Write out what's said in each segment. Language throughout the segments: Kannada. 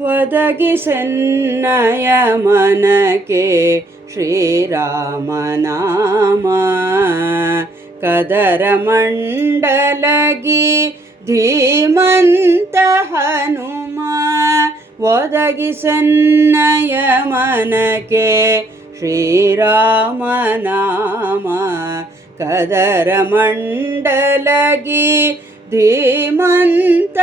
ಒದಗಿಸನ್ನಯ ಮನಕ್ಕೆ ಶ್ರೀರಾಮನಾಮ. ಕದರ ಮಂಡಲಗಿ ಧೀಮಂತ ಹನುಮ. ಒದಗಿಸನ್ನಯ ಮನಕ್ಕೆ ಶ್ರೀರಾಮನಾಮ. ಕದರ ಮಂಡಲಗಿ ಧೀಮಂತ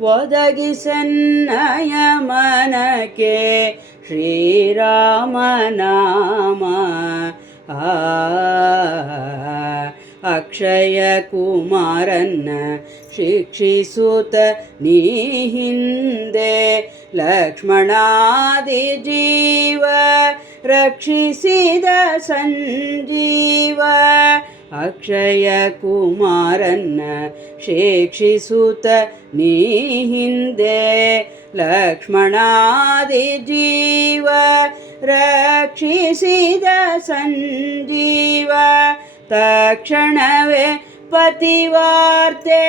ಒದಗಿಸನ್ನಯ ಮನಕ್ಕೆ ಶ್ರೀರಾಮನಾಮ ಆ ಅಕ್ಷಯ ಕುಮಾರನ್ನ ಶಿಕ್ಷಿಸುತ್ತ ನೀ ಹಿಂದೆ ಲಕ್ಷ್ಮಣಾದಿ ಜೀವ ರಕ್ಷಿಸಿದ ಸಂಜೀವ ಅಕ್ಷಯ ಕುಮಾರನ್ನ ಶಿಕ್ಷಿಸುತ್ತ ನೀ ಹಿಂದೆ ಲಕ್ಷ್ಮಣಾದಿ ಜೀವ ರಕ್ಷಿಸಿದ ಸಂಜೀವ ತಕ್ಷಣವೇ ಪತಿವಾರ್ತೆ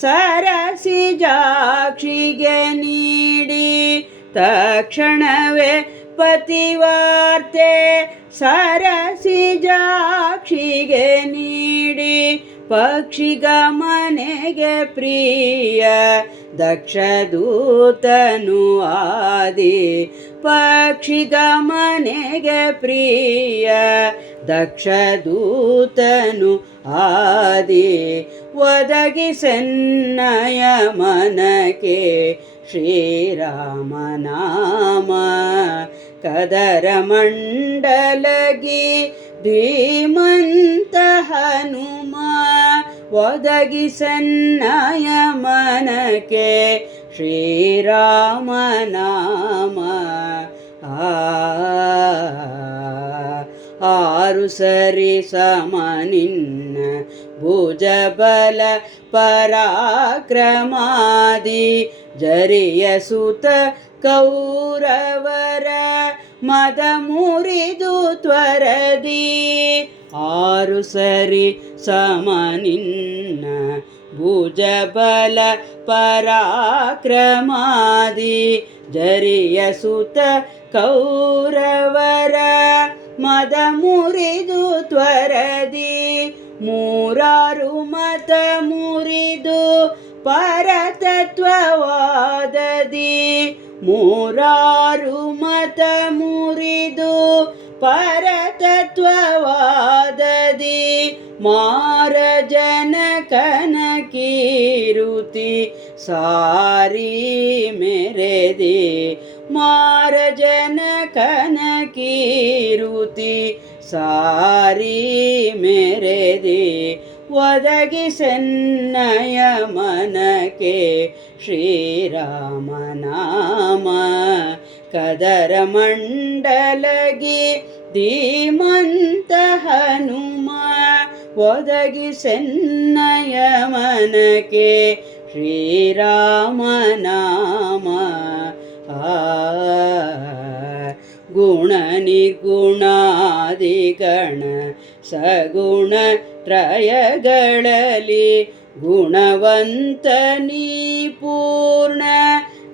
ಸರಸಿ ಜಾಕ್ಷಿಗೆ ನೀಡಿ ತಕ್ಷಣವೇ ಪತಿವಾರ್ತೆ ಸರಸಿ ಜಾಕ್ಷಿಗೆ ನೀಡಿ ಪಕ್ಷಿಗಮನೆಗೆ ಪ್ರಿಯ ದಕ್ಷದೂತನು ಆದಿ ಪಕ್ಷಿಗಮನೆಗೆ ಪ್ರಿಯ ದಕ್ಷದೂತನು ಆದಿ ಒದಗಿಸನ್ನಯ ಮನಕ್ಕೆ ಶ್ರೀರಾಮನಾಮ ಕದರ ಮಂಡಲಗಿ ಧೀಮಂತ ಹನುಮ ಒದಗಿಸನ್ನಯ ಮನಕ್ಕೆ ಶ್ರೀರಾಮನಾಮ ಆ ಆರು ಸರಿ ಸಮನಿನ್ನ ಭುಜಬಲ ಪರಾಕ್ರಮಾದಿ ಜರಿಯ ಸುತ ಕೌರವರ ಮದ ಮುರಿದು ತ್ವರದಿ. ಆರು ಸರಿ ಸಮನಿನ್ನ ಭುಜಬಲ ಪರಾಕ್ರಮಾದಿ. ಜರಿಯ ಸುತ ಕೌರವರ ಮದ ಮುರಿದು ತ್ವರದಿ. ಮೂರಾರು ಮತ ಮುರಿದು ಪರತತ್ವವಾದದಿ ಮೂರಾರು ಮತ ಮುರಿದು ಪರತತ್ವವಾದದಿ. ಮಾರ ಜನಕನ ಕೀರುತಿ ಸಾರಿ ಮೆರೆದಿ. ಮಾರ ಜನಕನ ಕೀರುತಿ ಸಾರಿ ಮೆರೆದಿ. ಒದಗಿಸನ್ನಯ ಮನಕ್ಕೆ ಶ್ರೀರಾಮನಾಮ. ಕದರ ಮಂಡಲಗಿ ಧೀಮಂತ ಹನುಮ ಒದಗಿಸನ್ನಯ ಮನಕ್ಕೆ ಶ್ರೀರಾಮನಾಮ. ಆ ಗುಣ ನಿಗುಣಾದಿಗಣ ಸಗುಣ ತ್ರಯಗಳಲ್ಲಿ ಗುಣವಂತ ನೀ ಪೂರ್ಣ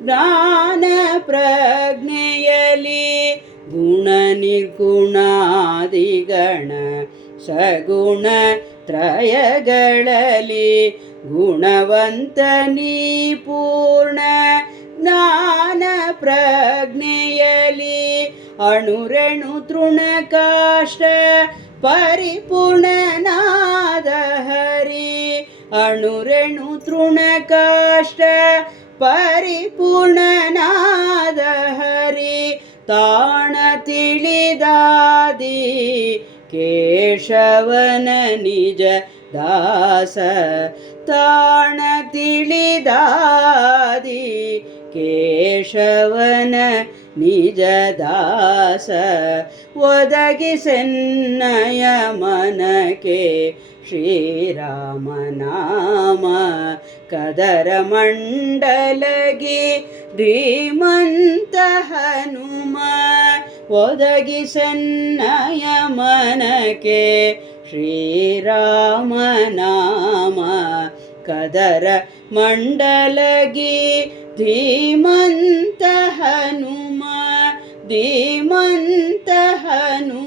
ಜ್ಞಾನ ಪ್ರಜ್ಞೆಯಲಿ ಗುಣ ನಿರ್ಗುಣಾದಿಗಣ ಸಗುಣ ತ್ರಯಗಳಲ್ಲಿ ಗುಣವಂತ ನೀ ಪೂರ್ಣ ಜ್ಞಾನ ಪ್ರಜ್ಞೆಯಲಿ ಅಣುರೆಣು ತೃಣಕಾಷ್ಟ ಪರಿಪೂರ್ಣನಾದ ಹರಿ ಅಣುರೆಣು ತೃಣಕಾಷ್ಟ ಪರಿಪೂರ್ಣನಾದ ಹರಿ ತಾಣ ತಿಳಿದಾದಿ ಕೇಶವನ ನಿಜ ದಾಸ ತಾಣ ತಿಳಿದಾದಿ ಕೇಶವನ ನಿಜ ದಾಸ ಒದಗಿಸನ್ನಯ ಮನಕ್ಕೆ ಶ್ರೀರಾಮನಾಮ ಕದರ ಮಂಡಲಗಿ ಧೀಮಂತ ಹನುಮ ಮನಕೆ ಮನಕ್ಕೆ ಶ್ರೀರಾಮನಾಮ ಕದರ ಮಂಡಲಗಿ ಧೀಮಂತ ಹನುಮ ಧೀಮಂತ ಹನುಮ